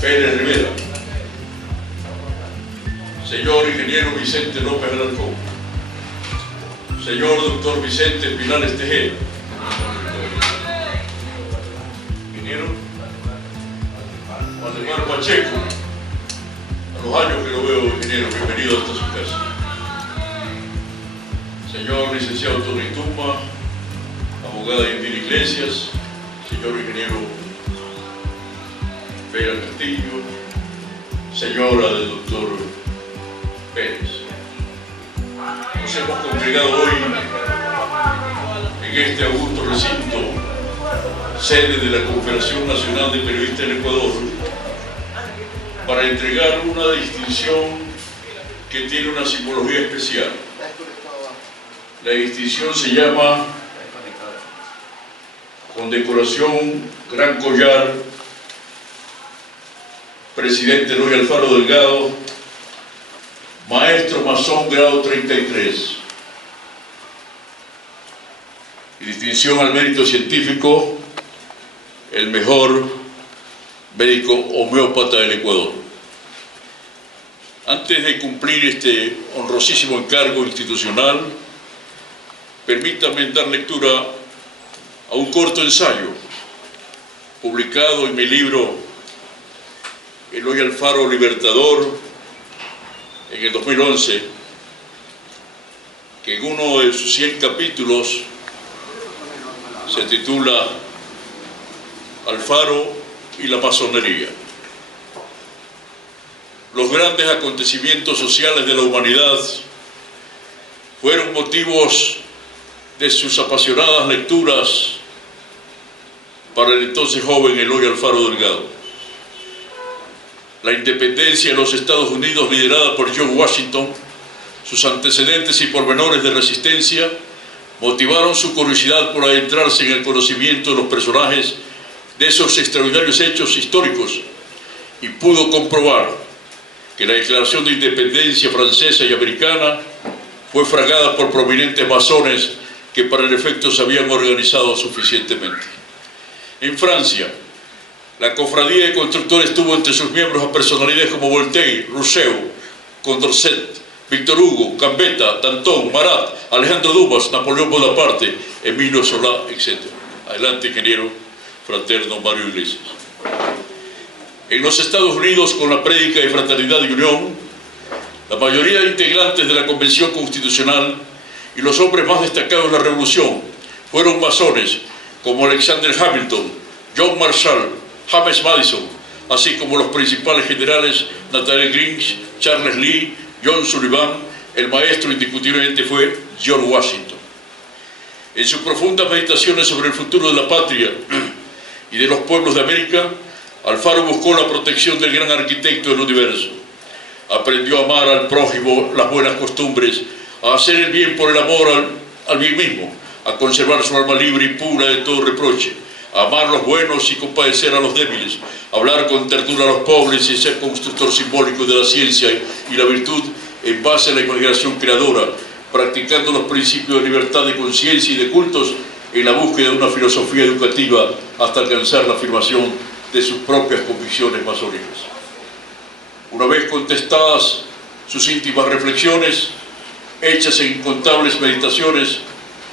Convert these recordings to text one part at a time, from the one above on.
Pérez Rivera, señor ingeniero Vicente López Alarcón, señor doctor Vicente Pinales Tejeda, ingeniero Valdemar Pacheco, a los años que lo veo, ingeniero, bienvenido hasta su casa. Señor licenciado Tony Tumba, abogada Indira Iglesias, señor ingeniero Vera Castillo, señora del doctor Pérez. Nos hemos congregado hoy en este augusto recinto, sede de la Confederación Nacional de Periodistas del Ecuador, para entregar una distinción que tiene una simbología especial. La distinción se llama Condecoración Gran Collar Presidente Eloy Alfaro Delgado, Maestro Masón grado 33, y distinción al mérito científico, el mejor médico homeópata del Ecuador. Antes de cumplir este honrosísimo encargo institucional, permítanme dar lectura a un corto ensayo publicado en mi libro Eloy Alfaro Libertador en el 2011, que en uno de sus 100 capítulos se titula Alfaro y la masonería. Los grandes acontecimientos sociales de la humanidad fueron motivos de sus apasionadas lecturas para el entonces joven Eloy Alfaro Delgado. La independencia de los Estados Unidos, liderada por George Washington, sus antecedentes y pormenores de resistencia, motivaron su curiosidad por adentrarse en el conocimiento de los personajes de esos extraordinarios hechos históricos, y pudo comprobar que la Declaración de Independencia francesa y americana fue fragada por prominentes masones que para el efecto se habían organizado suficientemente. En Francia, la cofradía de constructores tuvo entre sus miembros a personalidades como Voltaire, Rousseau, Condorcet, Víctor Hugo, Gambetta, Danton, Marat, Alejandro Dumas, Napoleón Bonaparte, Emilio Solá, etc. Adelante, ingeniero fraterno Mario Iglesias. En los Estados Unidos, con la prédica de fraternidad y unión, la mayoría de integrantes de la Convención Constitucional y los hombres más destacados de la Revolución fueron masones como Alexander Hamilton, John Marshall, James Madison, así como los principales generales Nathaniel Greene, Charles Lee, John Sullivan. El maestro indiscutiblemente fue George Washington. En sus profundas meditaciones sobre el futuro de la patria y de los pueblos de América, Alfaro buscó la protección del gran arquitecto del universo. Aprendió a amar al prójimo, las buenas costumbres, a hacer el bien por el amor al bien mismo, a conservar su alma libre y pura de todo reproche, a amar a los buenos y compadecer a los débiles, a hablar con ternura a los pobres y ser constructor simbólico de la ciencia y la virtud en base a la imaginación creadora, practicando los principios de libertad de conciencia y de cultos en la búsqueda de una filosofía educativa hasta alcanzar la afirmación de sus propias convicciones masónicas. Una vez contestadas sus íntimas reflexiones, hechas en incontables meditaciones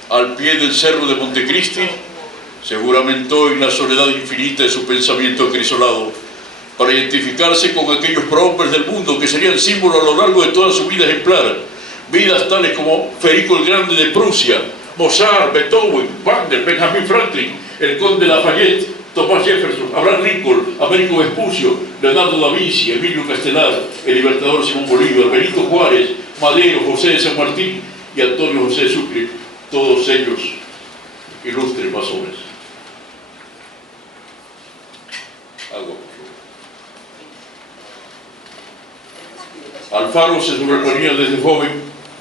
al pie del cerro de Montecristi, se juramentó en la soledad infinita de su pensamiento acrisolado para identificarse con aquellos prohombres del mundo que serían símbolo a lo largo de toda su vida ejemplar, vidas tales como Federico el Grande de Prusia, Mozart, Beethoven, Wagner, Benjamin Franklin, el conde Lafayette, Thomas Jefferson, Abraham Lincoln, Américo Vespucio, Leonardo da Vinci, Emilio Castelar, el libertador Simón Bolívar, Benito Juárez, Madero, José de San Martín y Antonio José de Sucre, todos ellos ilustres masones. Alfaro se sobreponía desde joven,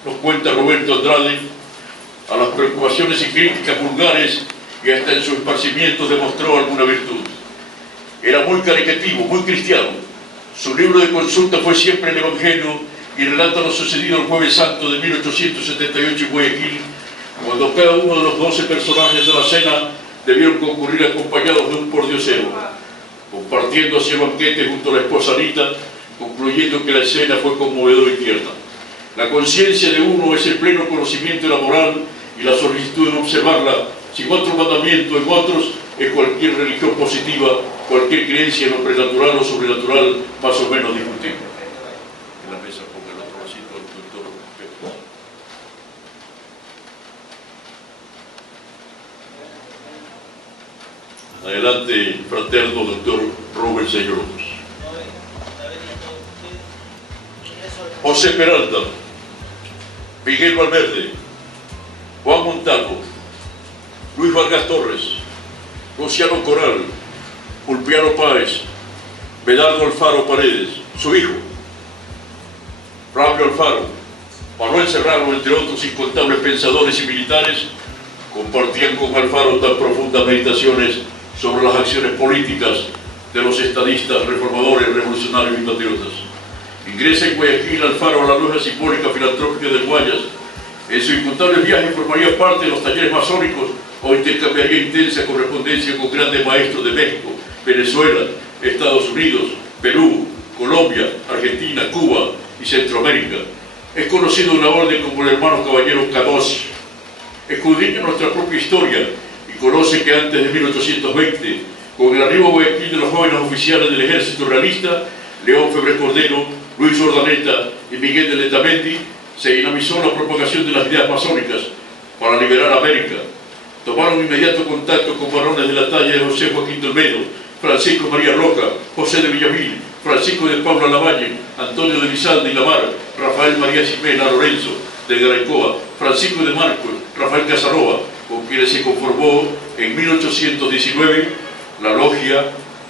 nos cuenta Roberto Andrade, a las preocupaciones y críticas vulgares, y hasta en sus esparcimientos demostró alguna virtud. Era muy caritativo, muy cristiano. Su libro de consulta fue siempre el Evangelio y relata lo sucedido el Jueves Santo de 1878 en Guayaquil, cuando cada uno de los 12 personajes de la cena debieron concurrir acompañados de un pordiosero. compartiendo ese banquete junto a la esposa Anita, concluyendo que la escena fue conmovedora y tierna. La conciencia de uno es el pleno conocimiento de la moral y la solicitud de observarla, sin otro mandamiento en otros, es cualquier religión positiva, cualquier creencia en lo prenatural o sobrenatural, más o menos discutible. En la mesa ponga el otro vasito al doctor Pepe. Adelante, fraterno doctor Robert Señoros. José Peralta, Miguel Valverde, Juan Montalvo, Luis Vargas Torres, Luciano Coral, Ulpiano Páez, Medardo Alfaro Paredes, su hijo, Flavio Alfaro, Manuel Serrano, entre otros incontables pensadores y militares, compartían con Alfaro tan profundas meditaciones sobre las acciones políticas de los estadistas, reformadores, revolucionarios y patriotas. Ingresa en Guayaquil Alfaro a la logia simbólica filantrópica de Guayas. En su incontable viaje formaría parte de los talleres masónicos o intercambiaría intensa correspondencia con grandes maestros de México, Venezuela, Estados Unidos, Perú, Colombia, Argentina, Cuba y Centroamérica. Es conocido en la orden como el hermano caballero Cadós. Escudriña nuestra propia historia y conoce que antes de 1820, con el arribo a Guayaquil de los jóvenes oficiales del ejército realista, León Febre Cordero, Luis Ordaneta y Miguel de Letamendi, se dinamizó la propagación de las ideas masónicas para liberar América. Tomaron inmediato contacto con varones de la talla de José Joaquín de Olmedo, Francisco María Roca, José de Villamil, Francisco de Paula Lavalle, Antonio de Lizalde y Lamar, Rafael María Ximena Lorenzo de Garaycoa, Francisco de Marcos, Rafael Casanova, con quienes se conformó en 1819 la Logia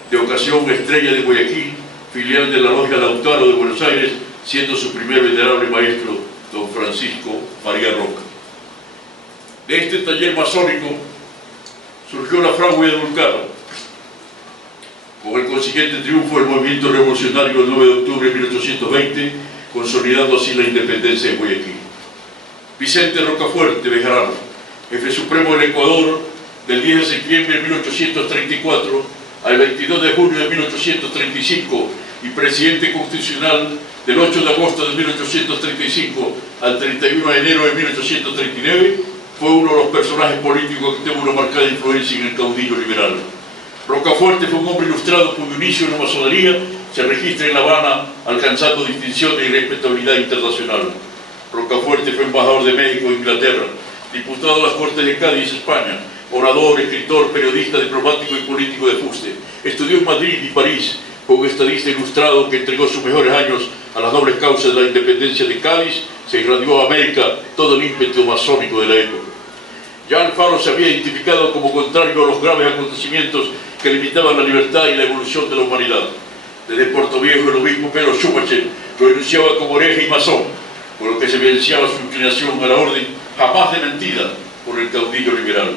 de Ocasión Estrella de Guayaquil, filial de la Logia Lautaro de Buenos Aires, siendo su primer venerable maestro don Francisco María Roca. De este taller masónico surgió la fragua de Vulcano, con el consiguiente triunfo del movimiento revolucionario del 9 de octubre de 1820, consolidando así la independencia de Guayaquil. Vicente Rocafuerte Bejarano, jefe supremo del Ecuador, del 10 de septiembre de 1834 al 22 de junio de 1835 y presidente constitucional del 8 de agosto de 1835 al 31 de enero de 1839, fue uno de los personajes políticos que tuvo una marcada influencia en el caudillo liberal. Rocafuerte fue un hombre ilustrado cuyo inicio en la masonería se registra en La Habana, alcanzando distinciones y respetabilidad internacional. Rocafuerte fue embajador de México e Inglaterra, diputado a las Cortes de Cádiz, España, orador, escritor, periodista, diplomático y político de fuste. Estudió en Madrid y París, fue un estadista ilustrado que entregó sus mejores años a las nobles causas de la independencia de Cádiz, se irradió a América todo el ímpetu masónico de la época. Ya Alfaro se había identificado como contrario a los graves acontecimientos que limitaban la libertad y la evolución de la humanidad. Desde Puerto Viejo el obispo Pedro Schumacher lo denunciaba como hereje y masón, por lo que se evidenciaba su inclinación a la orden jamás desmentida por el caudillo liberal.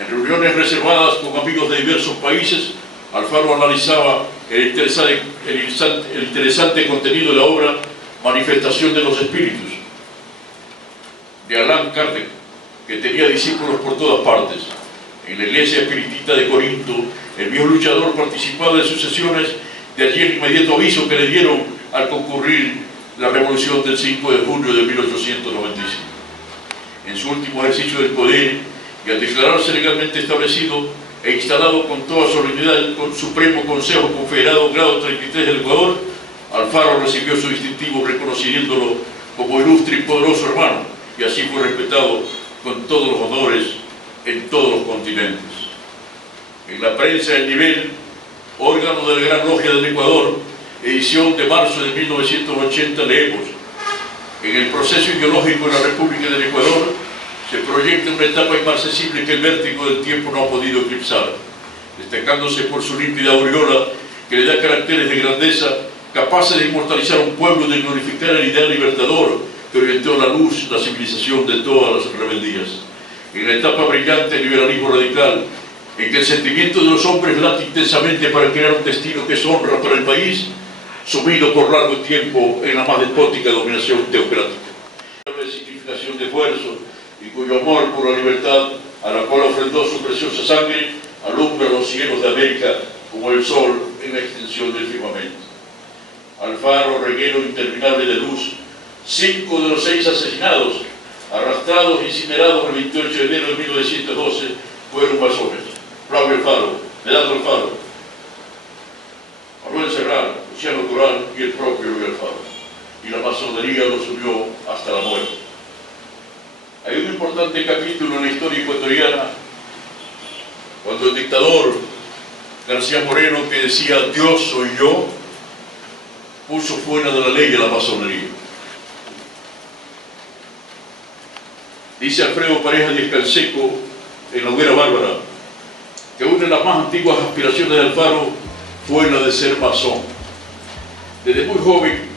En reuniones reservadas con amigos de diversos países, Alfaro analizaba el interesante contenido de la obra Manifestación de los Espíritus, de Allan Kardec, que tenía discípulos por todas partes. En la iglesia espiritista de Corinto, el viejo luchador participaba de sus sesiones, de allí el inmediato aviso que le dieron al concurrir la revolución del 5 de junio de 1895. En su último ejercicio del poder, y al declararse legalmente establecido e instalado con toda solemnidad el Supremo Consejo Confederado grado 33 del Ecuador, Alfaro recibió su distintivo reconociéndolo como ilustre y poderoso hermano, y así fue respetado con todos los honores en todos los continentes. En la prensa del nivel, órgano de la Gran Logia del Ecuador, edición de marzo de 1980, leemos: en el proceso ideológico de la República del Ecuador se proyecta una etapa inmarcesible que el vértigo del tiempo no ha podido eclipsar, destacándose por su límpida aureola que le da caracteres de grandeza capaces de inmortalizar un pueblo, de glorificar el ideal libertador que orientó la luz, la civilización de todas las rebeldías. En la etapa brillante del liberalismo radical, en que el sentimiento de los hombres late intensamente para crear un destino que es honra para el país, sumido por largo tiempo en la más despótica dominación teocrática. La significación de esfuerzo y cuyo amor por la libertad, a la cual ofrendó su preciosa sangre, alumbra los cielos de América como el sol en la extensión del firmamento. Alfaro, reguero interminable de luz, 5 de los 6 asesinados, arrastrados e incinerados el 28 de enero de 1912, fueron masones. Flavio Alfaro, Leandro Alfaro, Manuel Serrano, Luciano Toral y el propio Luis Alfaro. Y la masonería los unió hasta la muerte. Hay un importante capítulo en la historia ecuatoriana cuando el dictador García Moreno, que decía Dios soy yo, puso fuera de la ley a la masonería. Dice Alfredo Pareja Díaz Canseco en La Hoguera Bárbara que una de las más antiguas aspiraciones de Alfaro fue la de ser masón. Desde muy joven,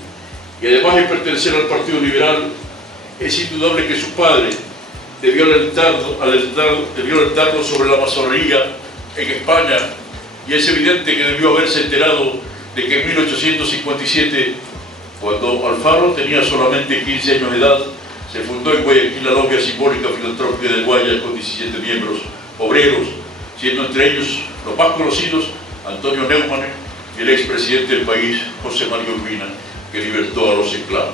y además de pertenecer al Partido Liberal, es indudable que su padre debió alertarlo sobre la masonería en España, y es evidente que debió haberse enterado de que en 1857, cuando Alfaro tenía solamente 15 años de edad, se fundó en Guayaquil la Logia Simbólica Filantrópica de Guaya con 17 miembros obreros, siendo entre ellos los más conocidos Antonio Neumann y el expresidente del país, José María Urbina, que libertó a los esclavos.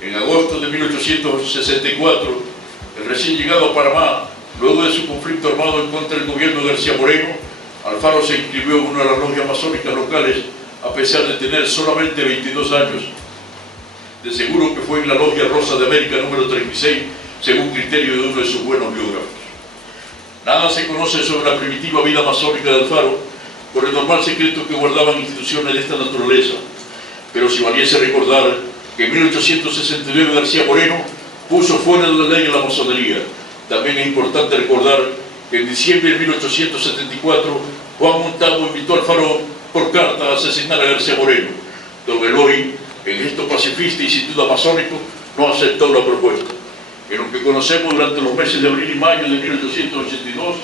En agosto de 1864, el recién llegado a Panamá, luego de su conflicto armado en contra del gobierno de García Moreno, Alfaro se inscribió en una de las logias masónicas locales a pesar de tener solamente 22 años. De seguro que fue en la Logia Rosa de América número 36, según criterio de uno de sus buenos biógrafos. Nada se conoce sobre la primitiva vida masónica de Alfaro, por el normal secreto que guardaban instituciones de esta naturaleza, pero si valiese recordar que en 1869 García Moreno puso fuera de la ley a la masonería. También es importante recordar que en diciembre de 1874 Juan Montalvo invitó a Alfaro por carta a asesinar a García Moreno. Don Eloy, en gesto pacifista y sin duda masónico, no aceptó la propuesta. En lo que conocemos durante los meses de abril y mayo de 1882,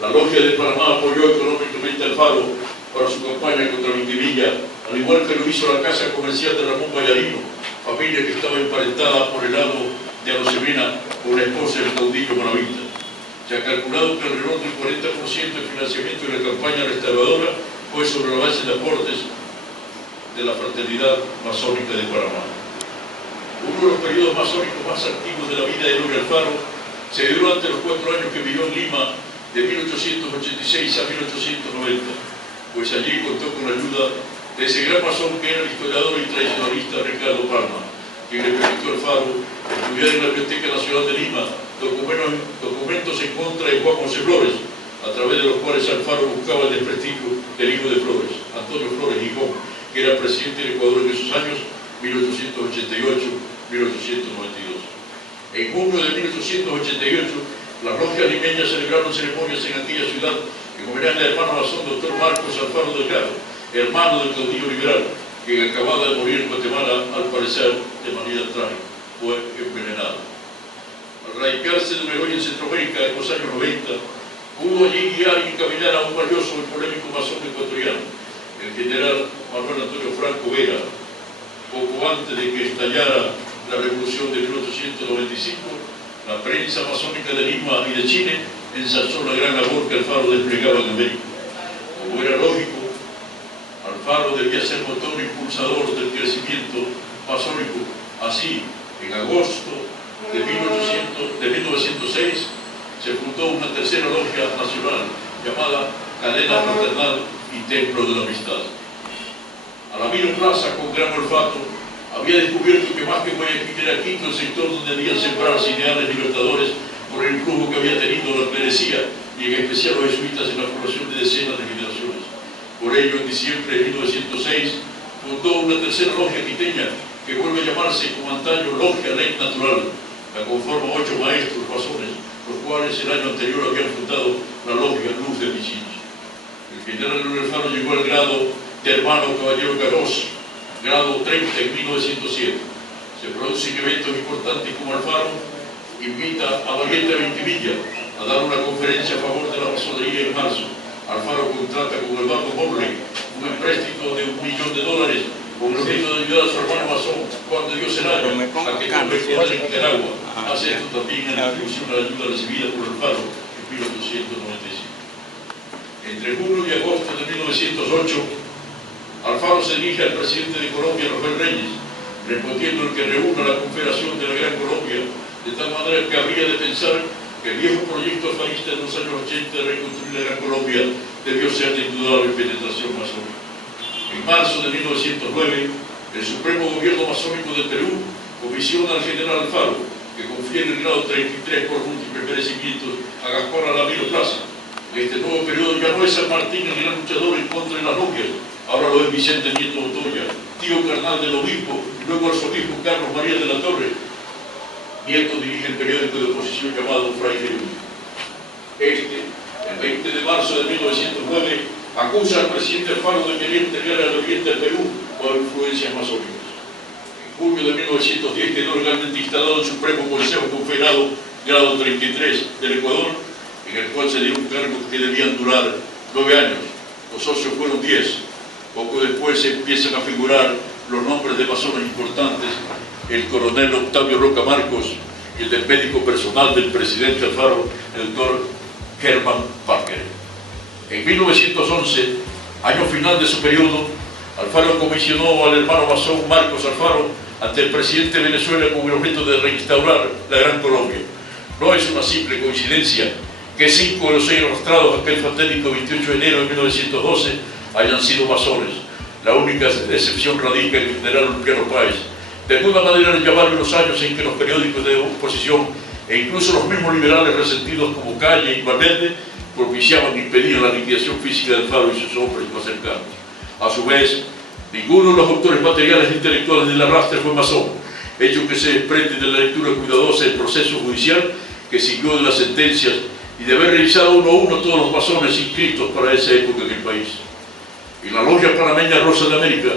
la Logia de Panamá apoyó económicamente a Alfaro para su campaña contra Vintimilla, al igual que lo hizo la Casa Comercial de Ramón Vallarino, familia que estaba emparentada por el lado de Arosemena con la esposa del caudillo maravita. Se ha calculado que alrededor del 40% del financiamiento de la campaña restauradora fue sobre la base de aportes de la Fraternidad Masónica de Panamá. Uno de los periodos masónicos más activos de la vida de Eloy Alfaro se dio durante los 4 años que vivió en Lima, de 1886 a 1890, pues allí contó con la ayuda de ese gran masón que era el historiador y tradicionalista Ricardo Palma, quien le permitió a Alfaro estudiar en la Biblioteca Nacional de Lima documentos en contra de Juan José Flores, a través de los cuales Alfaro buscaba el desprestigio del hijo de Flores, Antonio Flores Gijón, que era presidente del Ecuador en esos años, 1888-1892. En junio de 1888, las logias limeñas celebraron ceremonias en aquella ciudad en homenaje al hermano masón Dr. Marcos Alfaro Delgado, hermano del caudillo liberal, quien acababa de morir en Guatemala, al parecer de manera trágica, fue envenenado. Al radicarse de Eloy en Centroamérica en los años 90, pudo allí guiar y encaminar a un valioso y polémico masón ecuatoriano, el general Manuel Antonio Franco Vera. Poco antes de que estallara la revolución de 1895, la prensa masónica de Lima y de Chile ensalzó la gran labor que Alfaro desplegaba en América. Como era lógico, Alfaro debía ser motor impulsador del crecimiento masónico. Así, en agosto de 1906, se fundó una tercera logia nacional llamada Cadena Fraternal y Templo de la Amistad. Alamiro Plaza, con gran olfato, había descubierto que más que Guayaquil era quinto el sector donde debían sembrarse ideales libertadores por el influjo que había tenido la clerecía y en especial los jesuitas en la formación de decenas de generaciones. Por ello, en diciembre de 1906, fundó una tercera logia quiteña que vuelve a llamarse como antaño Logia Ley Natural. La conforman 8 maestros masones, los cuales el año anterior habían fundado la Logia Luz de Pichinos. El general Eloy Alfaro llegó al grado de hermano caballero Garós, grado 30 en 1907. Se producen eventos importantes como Alfaro invita a Valiente Vintimilla a dar una conferencia a favor de la masonería en marzo. Alfaro contrata con el Banco Morley un empréstito de $1 millón con el objeto de ayudar a su hermano masón Juan de Dios Zelaya a que tome poder en Nicaragua. Hace esto también en la distribución de la ayuda recibida por Alfaro en 1895. Entre julio y agosto de 1908, Alfaro se dirige al presidente de Colombia, Rafael Reyes, respondiendo que reúna la Confederación de la Gran Colombia, de tal manera que habría de pensar que el viejo proyecto alfarista de los años 80 de reconstruir la Gran Colombia debió ser de indudable penetración masónica. En marzo de 1909, el Supremo Gobierno Masónico del Perú comisiona al general Alfaro que confiere el grado 33 por múltiples merecimientos a Gaspar Alamiro Plaza. En este nuevo periodo ya no es San Martín el gran luchador en contra de las logias, ahora lo es Vicente Nieto Otoya, tío carnal del obispo, y luego arzobispo Carlos María de la Torre. Nieto dirige el periódico de oposición llamado Fraile Unido. El 20 de marzo de 1909, acusa al presidente Alfaro de querer entregar al oriente del Perú por influencias masónicas. En junio de 1910 quedó legalmente instalado el Supremo Consejo Confederado, grado 33 del Ecuador, en el cual se dieron cargos que debían durar 9 años. Los socios fueron 10. Poco después se empiezan a figurar los nombres de masones importantes, el coronel Octavio Roca Marcos y el del médico personal del presidente Alfaro, el doctor Herman Parker. En 1911, año final de su periodo, Alfaro comisionó al hermano masón Marcos Alfaro ante el presidente de Venezuela con el objeto de reinstaurar la Gran Colombia. No es una simple coincidencia que 5 de los 6 arrastrados aquel fatídico 28 de enero de 1912 hayan sido masones. La única excepción radica en el general Ulpiano Páez. De alguna manera ya varios los años en que los periódicos de oposición e incluso los mismos liberales resentidos como Calle y Valverde propiciaban y impedían la liquidación física de Alfaro y sus hombres más cercanos. A su vez, ninguno de los autores materiales e intelectuales del arrastre fue masón, hecho que se desprende de la lectura cuidadosa del proceso judicial que siguió de las sentencias y de haber revisado uno a uno todos los masones inscritos para esa época en el país. En la logia panameña Rosa de América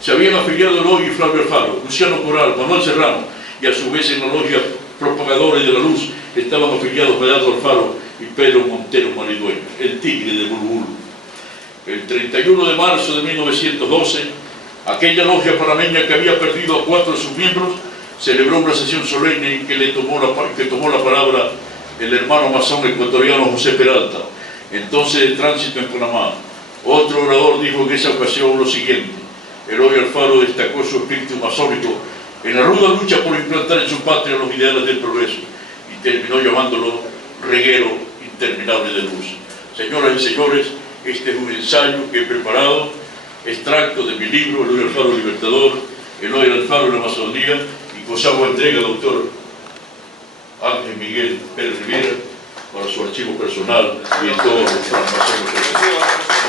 se habían afiliado Eloy y Flavio Alfaro, Luciano Coral, Manuel Serrano, y a su vez en la logia Propagadores de la Luz estaban afiliados Beato Alfaro y Pedro Montero Maridueño, el tigre de Bulbul. El 31 de marzo de 1912, aquella logia panameña que había perdido a 4 de sus miembros celebró una sesión solemne en que tomó la palabra el hermano masón ecuatoriano José Peralta, entonces de tránsito en Panamá. Otro orador dijo en esa ocasión lo siguiente: Eloy Alfaro destacó su espíritu masónico en la ruda lucha por implantar en su patria los ideales del progreso y terminó llamándolo reguero interminable de luz. Señoras y señores, este es un ensayo que he preparado, extracto de mi libro Eloy Alfaro Libertador, Eloy Alfaro y la Masonería, y Cosagua entrega al doctor Ángel Miguel Pérez Riviera para su archivo personal y en todos los francmasones.